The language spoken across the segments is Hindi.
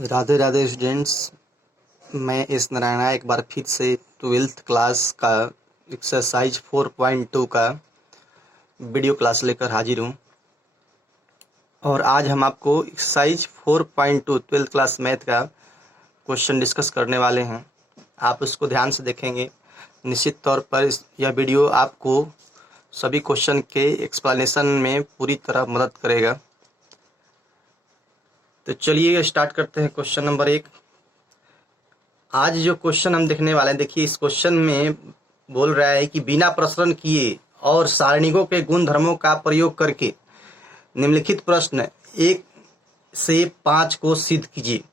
राधे राधे स्टूडेंट्स। मैं एस नारायणा एक बार फिर से 12th क्लास का एक्सरसाइज 4.2 का वीडियो क्लास लेकर हाजिर हूँ। और आज हम आपको एक्सरसाइज 4.2 12th क्लास मैथ का क्वेश्चन डिस्कस करने वाले हैं। आप उसको ध्यान से देखेंगे। निश्चित तौर पर यह वीडियो आपको सभी क्वेश्चन के एक्सप्लेनेशन में पूरी तरह मदद करेगा। तो चलिए स्टार्ट करते हैं। Question number 1। आज जो क्वेश्चन हम देखने वाले हैं, देखिए इस क्वेश्चन में बोल रहा है कि बिना प्रसरण किए और सारणिकों के गुण धर्मों का प्रयोग करके निम्नलिखित प्रश्न 1 से 5 को सिद्ध कीजिए।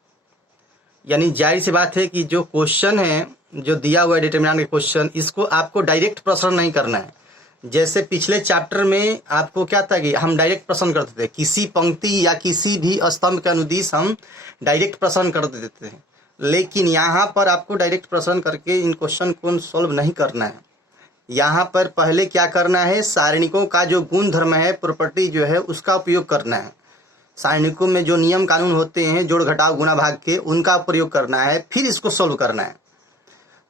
यानी जाहिर सी बात है कि जो क्वेश्चन है, जो दिया हुआ है डिटरमिनेंट के क्वेश्चन, इसको आपको डायरेक्ट प्रसरण नहीं करना है। जैसे पिछले चैप्टर में आपको क्या था कि हम डायरेक्ट प्रसरण करते थे, किसी पंक्ति या किसी भी स्तंभ के अनुदिश हम डायरेक्ट प्रसरण कर देते थे। लेकिन यहाँ पर आपको डायरेक्ट प्रसरण करके इन क्वेश्चन को सॉल्व नहीं करना है। यहाँ पर पहले क्या करना है, सारणिकों का जो गुण धर्म है, प्रॉपर्टी जो है, उसका उपयोग करना है। सारणिकों में जो नियम कानून होते हैं जोड़ घटाव गुणा भाग के, उनका प्रयोग करना है, फिर इसको सॉल्व करना है।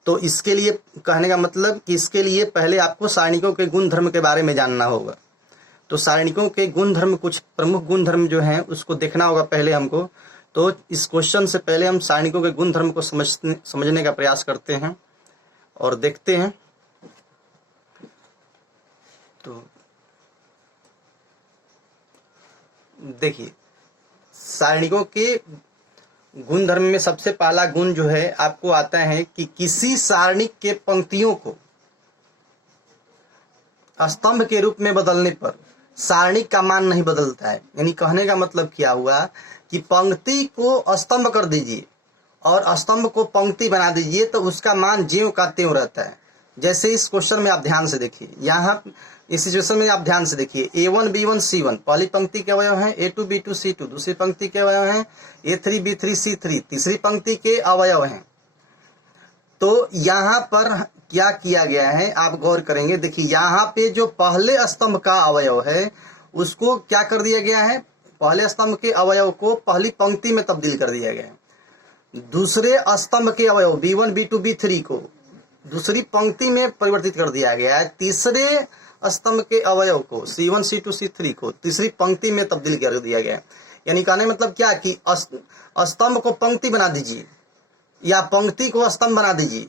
तो इसके लिए कहने का मतलब कि इसके लिए पहले आपको सारणिकों के गुण धर्म के बारे में जानना होगा। तो सारणिकों के गुण धर्म, कुछ प्रमुख गुण धर्म जो हैं उसको देखना होगा पहले हमको। तो इस क्वेश्चन से पहले हम सारणिकों के गुण धर्म को समझने का प्रयास करते हैं और देखते हैं। तो देखिए, सारणिकों के गुण धर्म में सबसे पहला गुण जो है आपको आता है कि किसी सारणिक के पंक्तियों को स्तंभ के रूप में बदलने पर सारणिक का मान नहीं बदलता है। यानी कहने का मतलब क्या हुआ कि पंक्ति को स्तंभ कर दीजिए और स्तंभ को पंक्ति बना दीजिए तो उसका मान ज्यों का त्यों रहता है। जैसे इस क्वेश्चन में आप ध्यान से देखिए, यहाँ इस सिचुएशन में आप ध्यान से देखिए, A1 B1 C1 पहली पंक्ति के अवयव हैं, A2 B2 C2 दूसरी पंक्ति के अवयव हैं, A3 B3 C3 तीसरी पंक्ति के अवयव हैं। तो यहाँ पर क्या किया गया है आप गौर करेंगे। देखिए यहाँ पे जो पहले स्तंभ का अवयव है उसको क्या कर दिया गया है, पहले स्तंभ के अवयव को पहली पंक्ति में तब्दील कर दिया गया है। दूसरे स्तंभ के अवयव B1 B2 B3 को दूसरी पंक्ति में परिवर्तित कर दिया गया है। तीसरे स्तंभ के अवयव को C1 C2 C3 को तीसरी पंक्ति में तब्दील कर दिया गया है। यानी कहने मतलब क्या कि स्तंभ को पंक्ति बना दीजिए या पंक्ति को स्तंभ बना दीजिए।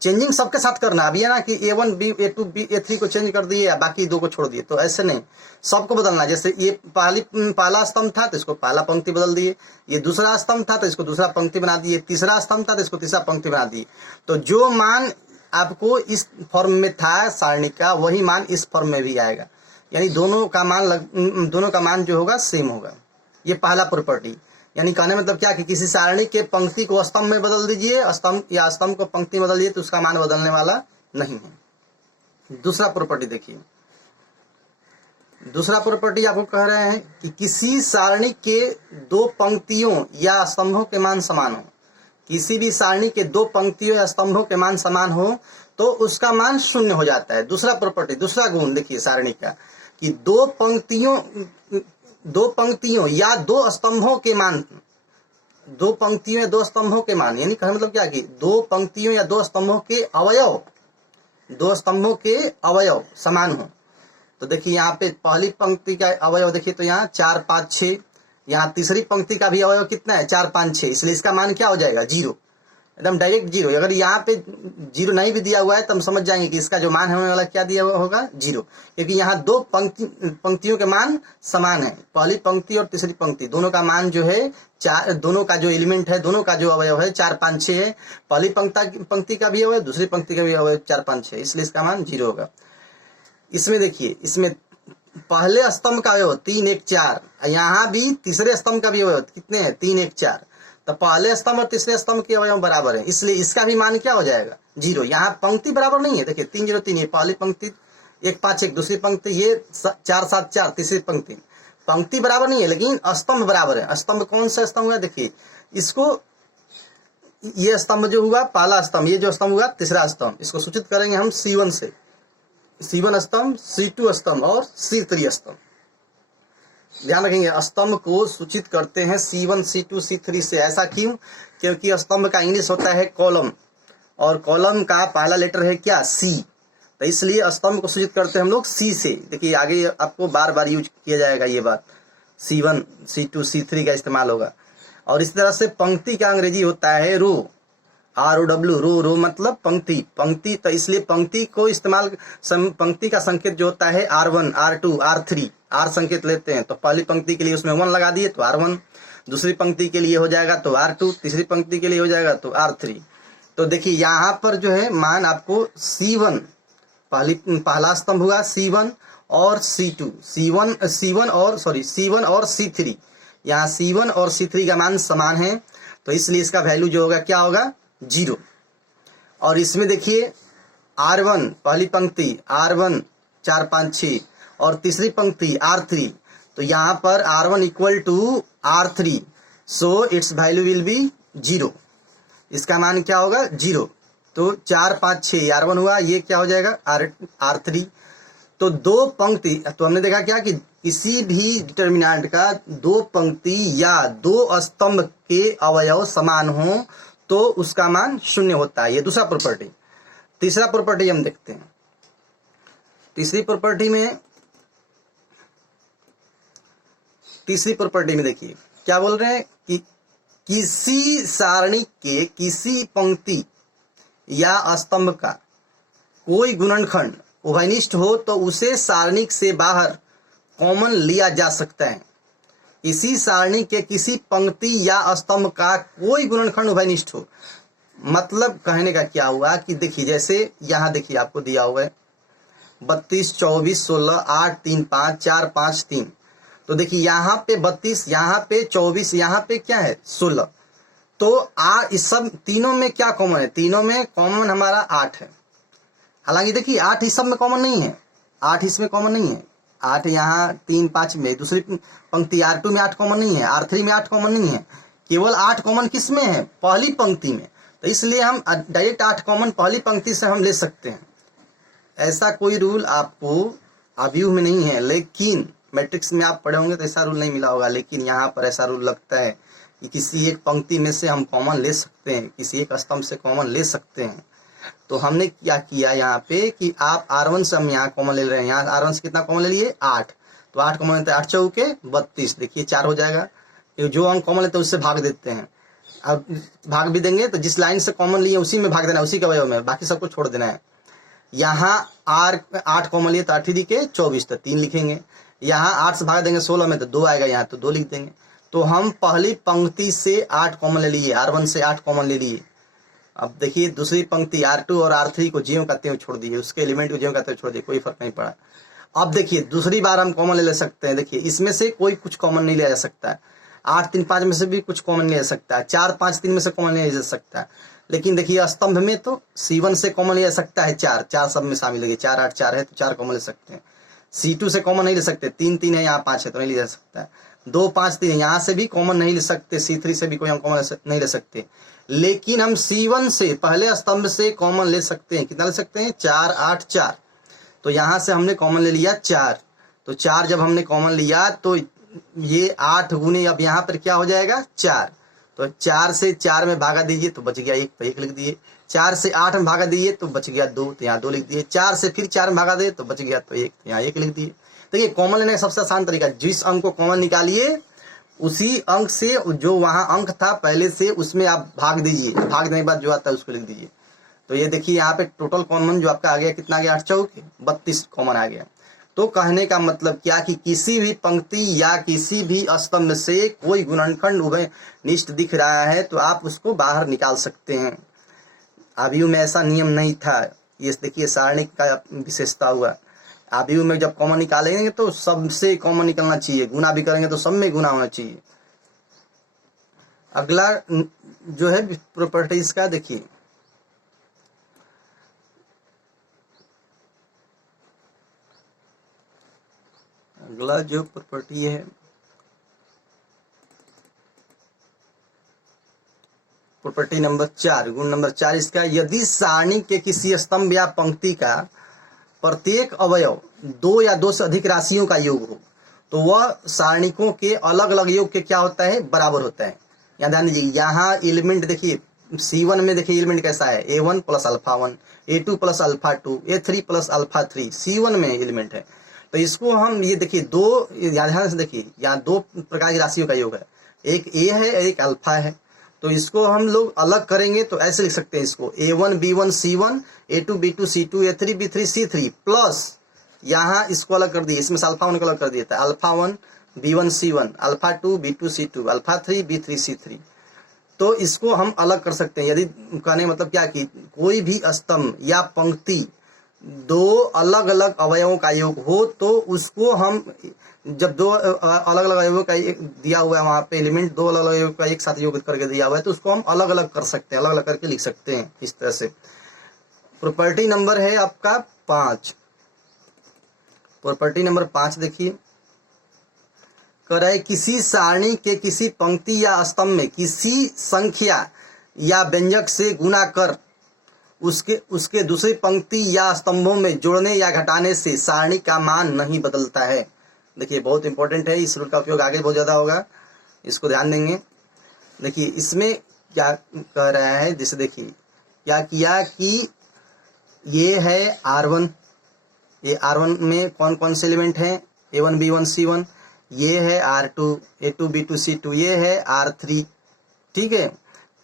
चेंजिंग सबके साथ करना। अभी है ना कि A1 B A2 B A3 को चेंज कर दिए या बाकी दो को छोड़ दिए, तो ऐसे नहीं, सबको बदलना। जैसे ये पहला स्तंभ था तो इसको पहला पंक्ति बदल दिए, ये दूसरा स्तंभ था तो इसको दूसरा पंक्ति बना दिए, तीसरा स्तंभ था तो इसको तीसरा पंक्ति बना दिए। तो जो मान आपको इस फॉर्म में था सारणी का, वही मान इस फॉर्म में भी आएगा। यानी दोनों का मान जो होगा सेम होगा। ये पहला प्रॉपर्टी। यानी कहने मतलब क्या कि किसी सारणी के पंक्ति को स्तंभ में बदल दीजिए, स्तंभ को पंक्ति में बदल दीजिए तो उसका मान बदलने वाला नहीं है। दूसरा प्रॉपर्टी देखिए, दूसरा प्रॉपर्टी आपको कह रहे हैं कि किसी सारणी के दो पंक्तियों या स्तंभों के मान समान हो। किसी भी सारणी के दो पंक्तियों या स्तंभों के मान समान हो तो उसका मान शून्य हो जाता है। दूसरा प्रॉपर्टी, दूसरा गुण देखिए सारणी का कि दो पंक्तियों या दो स्तंभों के मान, दो पंक्तियों या दो स्तंभों के मान, यानी कहने मतलब क्या कि दो पंक्तियों या दो स्तंभों के अवयव समान हो। तो देखिए यहाँ पे पहली पंक्ति का अवयव देखिए तो यहाँ 4 5 6, यहाँ तीसरी पंक्ति का भी अवयव कितना है 4 5 6, इसलिए इसका मान क्या हो जाएगा 0, एकदम डायरेक्ट 0। अगर यहाँ पे 0 नहीं भी दिया हुआ है तो हम समझ जाएंगे कि इसका जो मान होने वाला क्या दिया हुआ होगा 0, क्योंकि यहाँ दो पंक्तियों के मान समान है। पहली पंक्ति और तीसरी पंक्ति दोनों का मान जो है दोनों का जो एलिमेंट है, दोनों का जो अवयव है 4 5 6 है। पहली पंक्ति का भी अवयव, दूसरी पंक्ति का भी अवयव 4 5 6, इसलिए इसका मान 0 होगा। इसमें देखिए, इसमें पहले स्तंभ का अवयव 3 1 4, यहाँ भी तीसरे स्तंभ का भी अवयव कितने हैं 3 1 4। तो पहले स्तंभ और तीसरे स्तंभ के अवयव बराबर है, इसलिए इसका भी मान क्या हो जाएगा 0। यहाँ पंक्ति बराबर नहीं है। देखिए 3 0 3, ये पहली पंक्ति 1 5 1, दूसरी पंक्ति ये 4 7 4, तीसरी पंक्ति बराबर नहीं है, लेकिन स्तंभ बराबर है। स्तंभ कौन सा स्तंभ हुआ, देखिए इसको, ये स्तंभ जो हुआ पहला स्तंभ, ये जो स्तंभ हुआ तीसरा स्तंभ, इसको सूचित करेंगे हम C1 से। C1 स्तंभ, C2 स्तंभ और C3 स्तंभ। ध्यान रखेंगे, स्तंभ को सूचित करते हैं C1 C2 C3 से। ऐसा क्यों? क्योंकि स्तंभ का इंग्लिश होता है कॉलम, और कॉलम का पहला लेटर है क्या? C। तो इसलिए स्तंभ को सूचित करते हैं हम लोग C से। देखिए आगे आपको बार बार यूज किया जाएगा ये बात, C1 C2 C3 का इस्तेमाल होगा। और इसी तरह से पंक्ति का अंग्रेजी होता है रो, ROW, रो। रो मतलब पंक्ति, पंक्ति। तो इसलिए पंक्ति को इस्तेमाल, पंक्ति का संकेत जो होता है R1 R2 R3, R संकेत लेते हैं। तो पहली पंक्ति के लिए उसमें 1 लगा दिए तो R1, दूसरी पंक्ति के लिए हो जाएगा तो R2, तीसरी पंक्ति के लिए हो जाएगा तो R3। तो देखिए यहाँ पर जो है मान आपको C1, पहला स्तंभ हुआ C1 और C2, C1 और C3। यहाँ C1 और C3 का मान समान है, तो इसलिए इसका वैल्यू जो होगा क्या होगा? 0। और इसमें देखिए R1 पहली पंक्ति R1 4 5 6 और तीसरी पंक्ति R3, तो यहाँ पर R1 equal to R3, so it's value will be 0। इसका मान क्या होगा? 0। तो 4 5 6 R1 हुआ, ये क्या हो जाएगा? R3। तो दो पंक्ति, तो हमने देखा क्या कि किसी भी डिटर्मिनेंट का दो पंक्ति या दो स्तंभ के अवयव समान हो तो उसका मान 0 होता है। ये दूसरा प्रॉपर्टी। तीसरा प्रॉपर्टी हम देखते हैं। तीसरी प्रॉपर्टी में देखिए क्या बोल रहे हैं कि किसी सारणी के किसी पंक्ति या स्तंभ का कोई गुणनखंड उभयनिष्ठ हो तो उसे सारणी से बाहर कॉमन लिया जा सकता है। इसी सारणी के किसी पंक्ति या स्तंभ का कोई गुणनखंड उभयनिष्ठ हो, मतलब कहने का क्या हुआ कि देखिए जैसे यहाँ देखिए आपको दिया हुआ है 32 24 16 8 3 5 4 5 3। तो देखिए यहाँ पे 32, यहाँ पे 24, यहाँ पे क्या है 16। तो इस सब तीनों में क्या कॉमन है? तीनों में कॉमन हमारा 8 है। हालांकि देखिए 8 इस सब में कॉमन नहीं है, 8 इसमें कॉमन नहीं है। 8 यहाँ 3 5 में, दूसरी पंक्ति R2 में 8 कॉमन नहीं है, R3 में 8 कॉमन नहीं है। केवल 8 कॉमन किस में है? पहली पंक्ति में। तो इसलिए हम डायरेक्ट 8 कॉमन पहली पंक्ति से हम ले सकते हैं। ऐसा कोई रूल आपको अव्यूह में नहीं है, लेकिन मैट्रिक्स में आप पढ़े होंगे तो ऐसा रूल नहीं मिला होगा। लेकिन यहाँ पर ऐसा रूल लगता है कि किसी एक पंक्ति में से हम कॉमन ले सकते हैं, किसी एक स्तंभ से कॉमन ले सकते हैं। तो हमने क्या किया यहाँ पे कि आप R1 से हम यहाँ कॉमन ले रहे हैं। यहाँ R1 से कितना कॉमन ले लिए? 8। तो 8 कॉमन लेते हैं, 8 चौके 32। देखिए 4 हो जाएगा। जो अंक कॉमन लेते हैं उससे भाग देते हैं। अब भाग भी देंगे तो जिस लाइन से कॉमन लिए उसी में भाग देना है, उसी के अवयव में, बाकी सबको छोड़ देना है। यहाँ 8 कॉमन लिए तो 8 दिखे 24, तो 3 लिखेंगे। यहाँ 8 से भाग देंगे 16 में तो 2 आएगा, यहाँ तो 2 लिख देंगे। तो हम पहली पंक्ति से 8 कॉमन ले लिए, R1 से 8 कॉमन ले लिए। अब देखिए दूसरी पंक्ति R2 और R3 को ज्यों कहते हैं छोड़ दिए, उसके एलिमेंट को ज्यों कहते हैं छोड़ दिए, कोई फर्क नहीं पड़ा। अब देखिए दूसरी बार हम कॉमन ले सकते हैं। देखिए इसमें से कोई कुछ कॉमन नहीं लिया जा सकता है। 8 3 5 में से भी कुछ कॉमन नहीं ले सकता है। 4 5 3 में से कॉमन नहीं ले जा सकता है। लेकिन देखिए स्तंभ में तो C1 से कॉमन ले सकता है 4 सब में शामिल है। 4 8 4 है तो 4 कॉमन ले सकते हैं। C2 से कॉमन नहीं ले सकते, 3 3 है, यहाँ 5 है तो नहीं लिया जा सकता है। 2 5 3 यहाँ से भी कॉमन नहीं ले सकते, C3 से भी कोई हम कॉमन नहीं ले सकते। लेकिन हम C1 से पहले स्तंभ से कॉमन ले सकते हैं। कितना ले सकते हैं? 4 8 4। तो यहाँ से हमने कॉमन ले लिया 4। तो 4 जब हमने कॉमन लिया तो ये 8 गुने, अब यहाँ पर क्या हो जाएगा? 4। तो 4 से 4 में भागा दीजिए तो बच गया 1, तो 1 लिख दिए। 4 से 8 में भागा दीजिए तो बच गया 2, तो यहाँ 2 लिख दिए। 4 से फिर 4 में भागा दे तो बच गया तो 1, तो यहाँ 1 लिख दिए। तो ये कॉमन लेने का सबसे आसान तरीका, जिस अंक को कॉमन निकालिए उसी अंक से जो वहाँ अंक था पहले से उसमें आप भाग दीजिए, भाग देने के बाद जो आता है उसको लिख दीजिए। तो ये देखिए यहाँ पे टोटल कॉमन जो आपका आ गया, कितना आ गया? 8 चौके 32 कॉमन आ गया। तो कहने का मतलब क्या कि किसी भी पंक्ति या किसी भी स्तंभ से कोई गुणनखंड उभयनिष्ठ दिख रहा है तो आप उसको बाहर निकाल सकते हैं। अव्यूह में ऐसा नियम नहीं था। ये देखिए सारणी का विशेषता हुआ। अव्यूह में जब कॉमन निकालेंगे तो सबसे कॉमन निकलना चाहिए, गुना भी करेंगे तो सब में गुना होना चाहिए। अगला जो है प्रॉपर्टीज का देखिए, अगला जो प्रॉपर्टी है प्रॉपर्टी नंबर 4, गुण नंबर 4 इसका, यदि सारणी के किसी स्तंभ या पंक्ति का प्रत्येक अवयव 2 या 2 से अधिक राशियों का योग हो तो वह सारणिकों के अलग अलग योग के क्या होता है, बराबर होता है। यहाँ ध्यान दीजिए, यहाँ एलिमेंट देखिए C1 में देखिए एलिमेंट कैसा है, A1 plus alpha 1, A2 plus alpha 2, A3 plus alpha 3, C1 में एलिमेंट है। तो इसको हम ये देखिए दो, ध्यान से देखिए यहाँ दो प्रकार की राशियों का योग है, एक A है एक अल्फा है। तो इसको हम लोग अलग करेंगे तो ऐसे लिख सकते हैं इसको, A1 B1 C1, A2 B2 C2, A3 B3 C3 plus यहाँ इसको अलग कर दिए, इसमें से अल्फा 1 को अलग कर दिया था, alpha 1 B1 C1, alpha 2 B2 C2, alpha 3 B3 C3। तो इसको हम अलग कर सकते हैं। यदि कहने का मतलब क्या कि कोई भी स्तंभ या पंक्ति दो अलग अलग अवयवों का योग हो तो उसको हम, जब दो अलग अलग अवयवों का दिया हुआ है वहाँ पे एलिमेंट, दो अलग अलग अवयवों का एक साथ योग करके दिया हुआ है, तो उसको हम अलग अलग कर सकते हैं, अलग अलग करके लिख सकते हैं इस तरह से। प्रॉपर्टी नंबर है आपका 5। प्रॉपर्टी नंबर 5 देखिए, कह रहा है किसी सारणी के किसी पंक्ति या स्तंभ में किसी संख्या या व्यंजक से गुणा कर उसके दूसरी पंक्ति या स्तंभों में जोड़ने या घटाने से सारणी का मान नहीं बदलता है। देखिए बहुत इंपॉर्टेंट है, इस रूल का उपयोग आगे बहुत ज़्यादा होगा, इसको ध्यान देंगे। देखिए इसमें क्या कह रहा है, जैसे देखिए क्या किया कि ये है R1, ये R1 में कौन कौन से एलिमेंट हैं, A1 B1 C1, ये है R2 A2 B2 C2, ये है R3, ठीक है।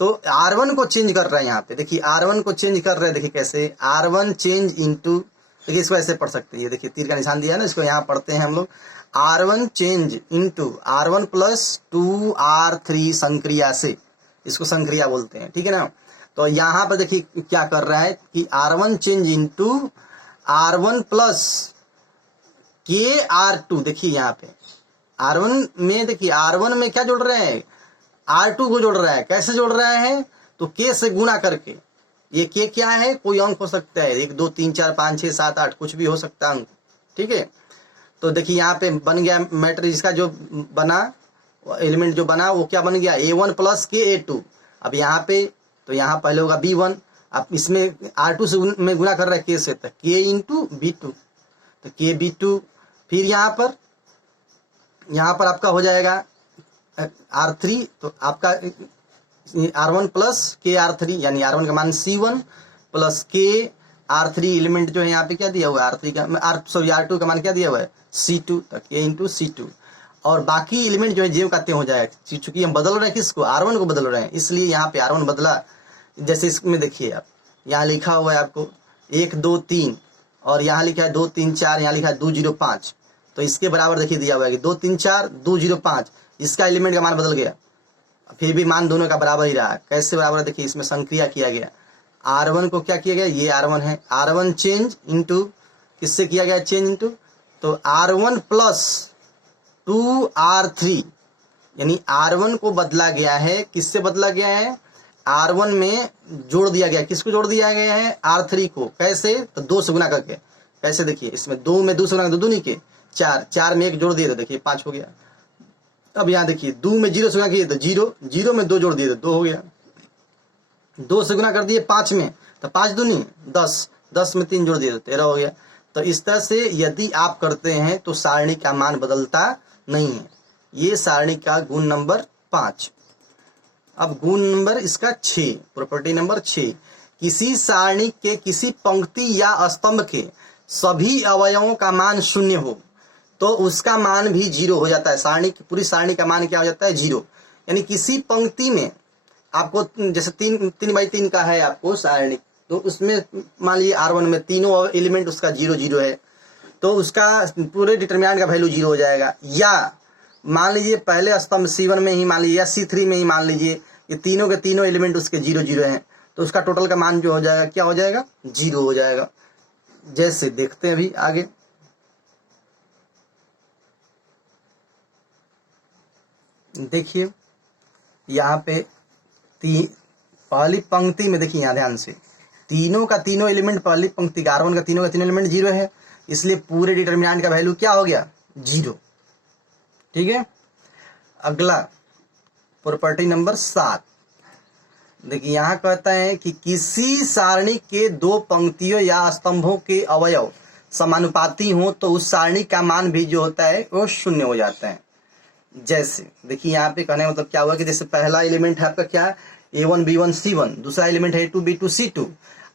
तो R1 को चेंज कर रहे हैं यहाँ पे, देखिए R1 को चेंज कर रहे हैं, देखिए कैसे, R1 चेंज इनटू, देखिए इसको ऐसे पढ़ सकते हैं, ये देखिए तीर का निशान दिया है ना, इसको यहाँ पढ़ते हैं हम लोग, R1 change into R1 plus 2R3 संक्रिया से, इसको संक्रिया बोलते हैं, ठीक है ना। तो यहाँ पर देखिए क्या कर रहा है कि R1 change into R1 plus KR2, देखिए यहाँ पे R1 में, देखिए R1 में क्या जोड़ रहे हैं, R2 को जोड़ रहा है। कैसे जोड़ रहा है, तो K से गुणा करके, ये K क्या है, कोई अंक हो सकता है, 1 2 3 4 5 6 7 8 कुछ भी हो सकता है अंक, ठीक है। तो देखिए यहाँ पे बन गया मैट्रिक्स, इसका जो बना एलिमेंट जो बना वो क्या बन गया, A1 प्लस KA2। अब यहाँ पे तो यहाँ पहले होगा B1, अब इसमें R2 से में गुणा कर रहा है K से, तो K इंटू B2, तो K B2, फिर यहाँ पर आपका हो जाएगा R3, तो आपका R1 प्लस KR3, यानी R1 का मान C1 प्लस KR3 एलिमेंट जो है यहाँ पे क्या दिया हुआ है, R3 का R2 का मान क्या दिया हुआ है C2, तो K इंटू C2, और बाकी एलिमेंट जो है जेव का हो जाएगा। चूंकि हम बदल रहे हैं किसको, R1 को बदल रहे हैं, इसलिए यहाँ पे R1 बदला। जैसे इसमें देखिए आप, यहाँ लिखा हुआ है आपको 1 2 3, और यहाँ लिखा है 2 3 4, यहाँ लिखा है 2 0 5, तो इसके बराबर देखिए दिया हुआ है कि 2 3 4 2 0 5, इसका एलिमेंट का मान बदल गया, फिर भी मान दोनों का बराबर ही रहा। कैसे बराबर है, देखिए इसमें संक्रिया किया गया, R1 को क्या किया गया, ये R1 है, R1 चेंज इंटू किससे किया गया, चेंज इंटू, तो R1 प्लस 2R3, यानी R1 को बदला गया है, किससे बदला गया है, R1 में जोड़ दिया गया, किसको जोड़ दिया गया है, R3 को। कैसे, तो 2 से गुना करके। कैसे, देखिए इसमें 2 में 2 से गुना, 2 दूनी के 4, 4 में 1 जोड़ दिए तो देखिए 5 हो गया। अब यहाँ देखिए 2 में 0 से गुना किए तो 0, 0 में 2 जोड़ दिए तो 2 हो गया, 2 से गुना कर दिए 5 में तो 5 दूनी 10, 10 में 3 जोड़ दिए तो 13 हो गया। तो इस तरह से यदि आप करते हैं तो सारणी का मान बदलता नहीं है। ये सारणी का गुण नंबर 5। अब गुण नंबर इसका 6, प्रॉपर्टी नंबर 6, किसी सारणी के किसी पंक्ति या स्तंभ के सभी अवयवों का मान 0 हो तो उसका मान भी 0 हो जाता है। सारणी की पूरी सारणी का मान क्या हो जाता है, 0। यानी किसी पंक्ति में आपको जैसे 3x3 का है आपको सारणी, तो उसमें मान लीजिए R1 में तीनों एलिमेंट उसका 0 0 है, तो उसका पूरे डिटरमिनेंट का वैल्यू 0 हो जाएगा। या मान लीजिए पहले स्तंभ C1 में ही मान लीजिए, या C3 में ही मान लीजिए, ये तीनों के तीनों एलिमेंट उसके 0 0 हैं, तो उसका टोटल का मान जो हो जाएगा क्या हो जाएगा, 0 हो जाएगा। जैसे देखते हैं अभी आगे, देखिए यहाँ पे पहली पंक्ति में देखिए, यहाँ ध्यान से तीनों का तीनों एलिमेंट पहली पंक्ति का R1 का तीनों एलिमेंट 0 है, इसलिए पूरे डिटरमिनेंट का वैल्यू क्या हो गया, 0। ठीक है। अगला प्रॉपर्टी नंबर 7, देखिए यहाँ कहता है कि किसी सारणी के 2 पंक्तियों या स्तंभों के अवयव समानुपाती हो तो उस सारणी का मान भी जो होता है वो शून्य हो जाता है। जैसे देखिए यहाँ पे कहने का मतलब क्या हुआ कि जैसे पहला एलिमेंट है आपका क्या, A1 B1 C1, दूसरा एलिमेंट है A2 B2 C2,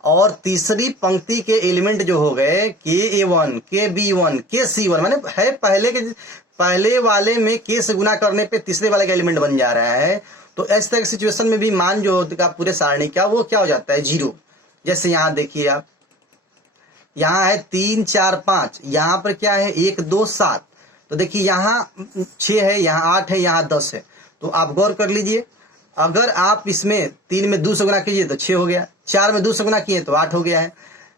और तीसरी पंक्ति के एलिमेंट जो हो गए KA1 KB1 KC1, माने है पहले वाले में K से गुना करने पे तीसरे वाले का एलिमेंट बन जा रहा है। तो इस तरह की सिचुएशन में भी मान जो होगा पूरे सारणी का वो क्या हो जाता है, 0। जैसे यहाँ देखिए आप, यहाँ है 3 4 5, यहाँ पर क्या है 1 2 7, तो देखिए यहाँ 6 है, यहाँ 8 है, यहाँ 10 है। तो आप गौर कर लीजिए, अगर आप इसमें 3 में 2 से गुना कीजिए तो 6 हो गया, 4 में 2 से गुना किए तो 8 हो गया है,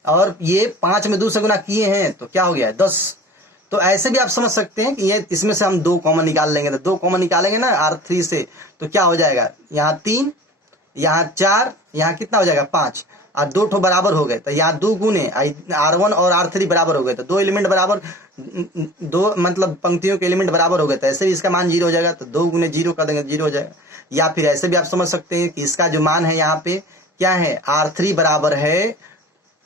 और ये 5 में 2 से गुना किए हैं तो क्या हो गया है, 10। तो ऐसे भी आप समझ सकते हैं कि ये इसमें से हम 2 कॉमन निकाल लेंगे, तो 2 कॉमन निकालेंगे ना R3 से, तो क्या हो जाएगा, यहाँ 3, यहाँ 4, यहाँ कितना हो जाएगा 5, और 2 ठो बराबर हो गए, तो यहाँ 2 गुने R1 और R3 बराबर हो गए, तो 2 एलिमेंट बराबर, 2 मतलब पंक्तियों के एलिमेंट बराबर हो गए, तो ऐसे भी इसका मान 0 हो जाएगा, तो 2 गुने 0 कर देंगे 0 हो जाएगा। या फिर ऐसे भी आप समझ सकते हैं कि इसका जो मान है यहाँ पे क्या है, R3 बराबर है,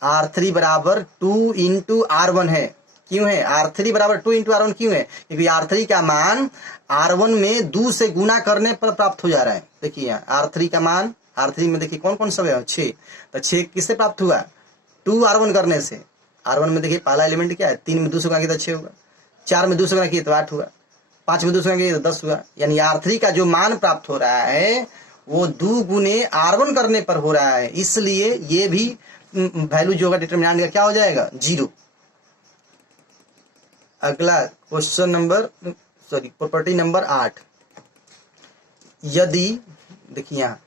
R3 बराबर 2 इंटू R1 है। क्यों है R3 बराबर 2 इंटू R1, क्यों है, क्योंकि R3 का मान R1 में 2 से गुना करने पर प्राप्त हो जा रहा है। देखिए यहाँ R3 का मान, R3 में देखिए कौन कौन सा है, 6, तो 6 किससे प्राप्त हुआ, 2 R1 करने से। R1 में देखिए पहला एलिमेंट क्या है, 3 में 2 से गुना किया तो 6 हुआ, 4 में 2 से गुना किया तो 8 हुआ, 5 में 2 से गुना किया तो 10 हुआ। यानी R3 का जो मान प्राप्त हो रहा है वो 2 गुने R1 करने पर हो रहा है, इसलिए ये भी वैल्यू जो होगा डिटरमिनेंट का क्या हो जाएगा, 0। अगला क्वेश्चन नंबर प्रॉपर्टी नंबर 8, यदि देखिए यहाँ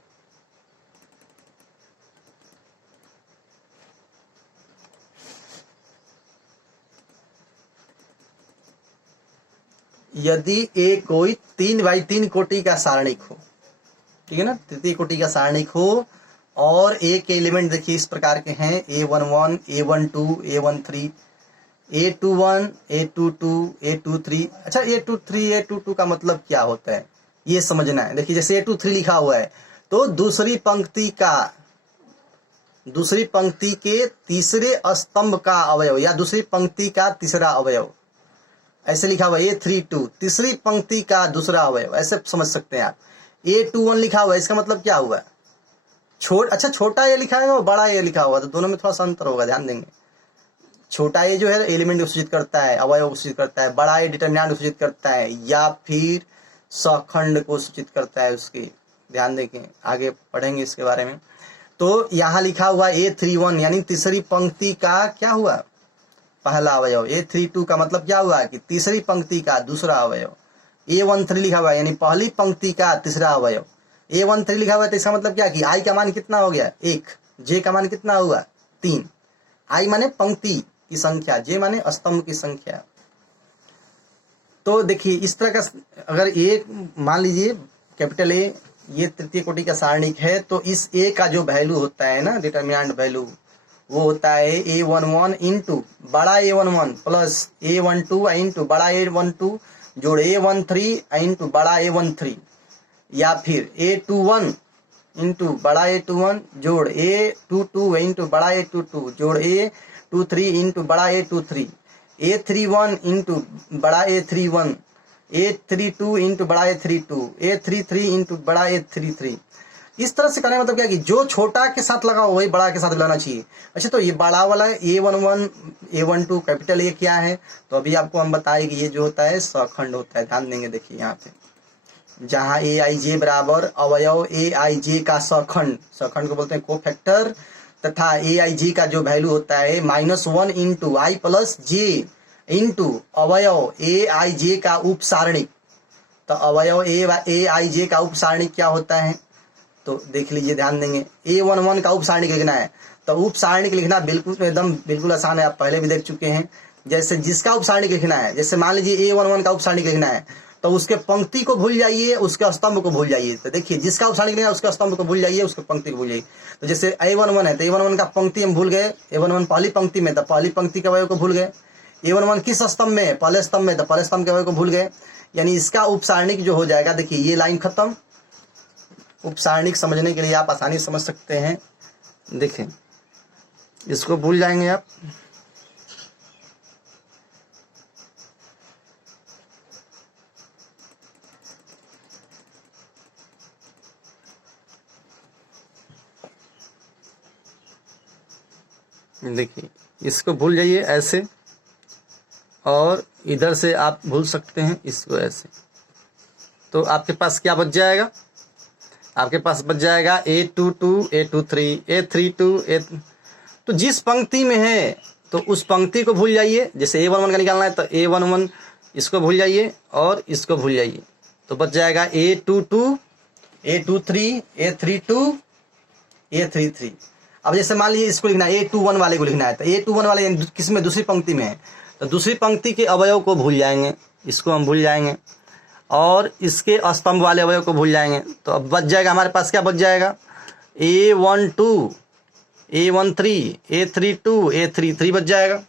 यदि ए कोई 3x3 कोटि का सारणिक हो, ठीक है ना, तृतीय कोटि का सारणिक हो, और ए के एलिमेंट देखिए इस प्रकार के हैं, A11 A12 A13 A21 A22 A23। अच्छा A23 A22 का मतलब क्या होता है ये समझना है। देखिए जैसे A23 लिखा हुआ है तो दूसरी पंक्ति के तीसरे स्तंभ का अवयव या दूसरी पंक्ति का तीसरा अवयव, ऐसे लिखा हुआ है A32 तीसरी पंक्ति का दूसरा अवयव, ऐसे समझ सकते हैं आप। A21 लिखा हुआ है, इसका मतलब क्या हुआ, अच्छा छोटा ए लिखा है और बड़ा ए लिखा हुआ, तो दोनों में थोड़ा सा अंतर होगा, ध्यान देंगे। छोटा ए जो है एलिमेंट को सूचित करता है, अवयव को सूचित करता है, बड़ा ए डिटरमिनेंट को सूचित करता है या फिर सखंड को सूचित करता है उसकी, ध्यान देंगे, आगे पढ़ेंगे इसके बारे में। तो यहाँ लिखा हुआ A31 यानी तीसरी पंक्ति का क्या हुआ, पहला अवयव। A32 का मतलब क्या हुआ कि तीसरी पंक्ति का दूसरा अवयव। A13 लिखा हुआ है यानी पहली पंक्ति का तीसरा अवयव। A13 लिखा हुआ है तो इसका मतलब क्या कि I का मान कितना हो गया 1, J का मान कितना हुआ 3। I माने पंक्ति की संख्या, J माने स्तंभ की संख्या। तो देखिए इस तरह का अगर ए मान लीजिए कैपिटल ए ये तृतीय कोटि का सारणिक है, तो इस ए का जो वैल्यू होता है ना डिटरमिनेंट वैल्यू, वो होता है A11 इंटू बड़ा A11 प्लस A12 इंटू बड़ा A12 जोड़ A13 इंटू बड़ा A13, या फिर A21 इंटू बड़ा A21 जोड़ A22 इंटू बड़ा A22 जोड़ A23 इंटू बड़ा A23, A31 इंटू बड़ा A31, A32 इंटू बड़ा A32, A33 इंटू बड़ा A33। इस तरह से करने का मतलब क्या कि जो छोटा के साथ लगा हो वही बड़ा के साथ लगाना चाहिए। अच्छा तो ये बड़ा वाला A11 A12 कैपिटल ए क्या है, तो अभी आपको हम बताए कि ये जो होता है सखंड होता है। ध्यान देंगे, देखिए यहाँ पे जहाँ AIJ बराबर अवयव AIJ का सखंड, सखंड को बोलते हैं कोफैक्टर, तथा AIJ का जो वैल्यू होता है -1 into I plus J into अवयव AIJ का उप सारणिक। तो अवयव AIJ का उप सारणिक क्या होता है, तो देख लीजिए, ध्यान देंगे। A11 का उप सारणिक लिखना है, तो उप सारणिक लिखना बिल्कुल आसान है, आप पहले भी देख चुके हैं। जैसे जिसका उप सारणिक लिखना है, जैसे मान लीजिए A11 का उप सारणिक लिखना है, तो उसके पंक्ति को भूल जाइए, उसके स्तंभ को भूल जाइए। तो देखिए जिसका उप सारणिक लिखना है उसके स्तंभ को भूल जाइए, उसके पंक्ति को भूल जाइए। तो जैसे A11 है तो A11 का पंक्ति हम भूल गए, A11 पहली पंक्ति में, तो पहली पंक्ति के अवयव को भूल गए। A11 किस स्तंभ में, पहले स्तंभ में, तो पहले स्तंभ के अवयव को भूल गए। यानी इसका उप सारणिक जो हो जाएगा, देखिए ये लाइन खत्म। उप सारणिक समझने के लिए आप आसानी समझ सकते हैं, देखें इसको भूल जाएंगे आप, देखिए इसको भूल जाइए ऐसे, और इधर से आप भूल सकते हैं इसको ऐसे। तो आपके पास क्या बच जाएगा? आपके पास बच जाएगा A22 A23 A32 A। तो जिस पंक्ति में है तो उस पंक्ति को भूल जाइए। जैसे A11 का निकालना है तो A11 इसको भूल जाइए और इसको भूल जाइए, तो बच जाएगा A22 A23 A32 A33। अब जैसे मान लीजिए इसको लिखना है, A21 वाले को लिखना है, तो A21 वाले किस में? दूसरी पंक्ति में है, तो दूसरी पंक्ति के अवयव को भूल जाएंगे, इसको हम भूल जाएंगे, और इसके स्तंभ वाले अवयव को भूल जाएंगे। तो अब बच जाएगा हमारे पास, क्या बच जाएगा? A12 A13 A32 A33 बच जाएगा।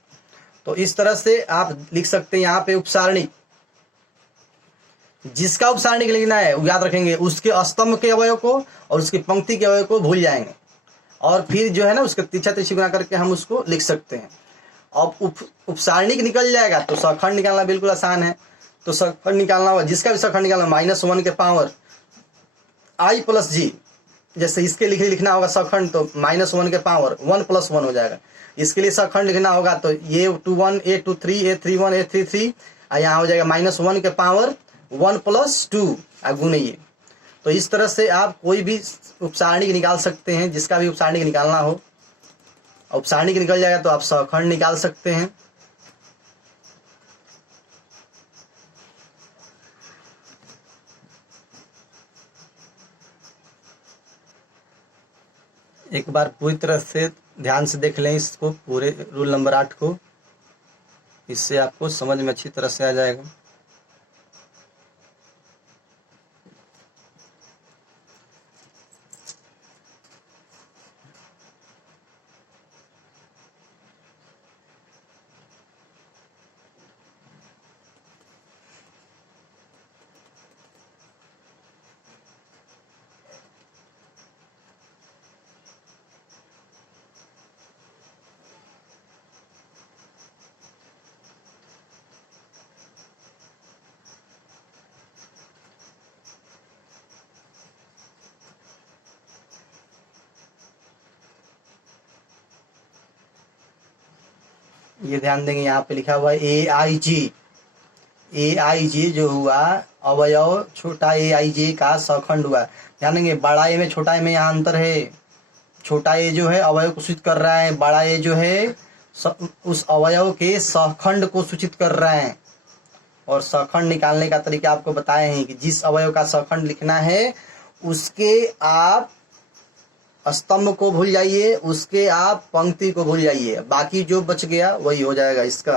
तो इस तरह से आप लिख सकते हैं यहाँ पे उपसारणी। जिसका उपसारणी लिखना है वो याद रखेंगे, उसके स्तंभ के अवयव को और उसकी पंक्ति के अवयव को भूल जाएंगे, और फिर जो है ना उसका तीछा तिरछी बना करके हम उसको लिख सकते हैं। अब उपसारणी निकल जाएगा तो सखंड निकालना बिल्कुल आसान है। तो सखंड निकालना होगा, जिसका भी सखंड निकालना, -1 के पावर I + G। जैसे इसके लिए लिखना होगा सखंड, तो -1 के पावर 1 + 1 हो जाएगा। इसके लिए सखंड लिखना होगा तो A21 A23 A31 A33, यहाँ हो जाएगा -1 के पावर 1 + 2 गुणिए। तो इस तरह से आप कोई भी उपसारणी निकाल सकते हैं, जिसका भी उपसारणी निकालना हो। उपसारणी निकल जाएगा तो आप सखंड निकाल सकते हैं। एक बार पूरी तरह से ध्यान से देख लें इसको, पूरे रूल नंबर 8 को, इससे आपको समझ में अच्छी तरह से आ जाएगा। ये ध्यान देंगे, यहाँ पे लिखा हुआ है AIJ जो हुआ अवयव, छोटा AIJ का सखंड हुआ। ध्यान देंगे, बड़ा ए में छोटा ए में यहाँ अंतर है। छोटा ए जो है अवयव को सूचित कर रहा है, बड़ा ए जो है उस अवयव के सखंड को सूचित कर रहा है। और सखंड निकालने का तरीका आपको बताए हैं कि जिस अवयव का सखंड लिखना है उसके आप स्तंभ को भूल जाइए, उसके आप पंक्ति को भूल जाइए, बाकी जो बच गया वही हो जाएगा इसका।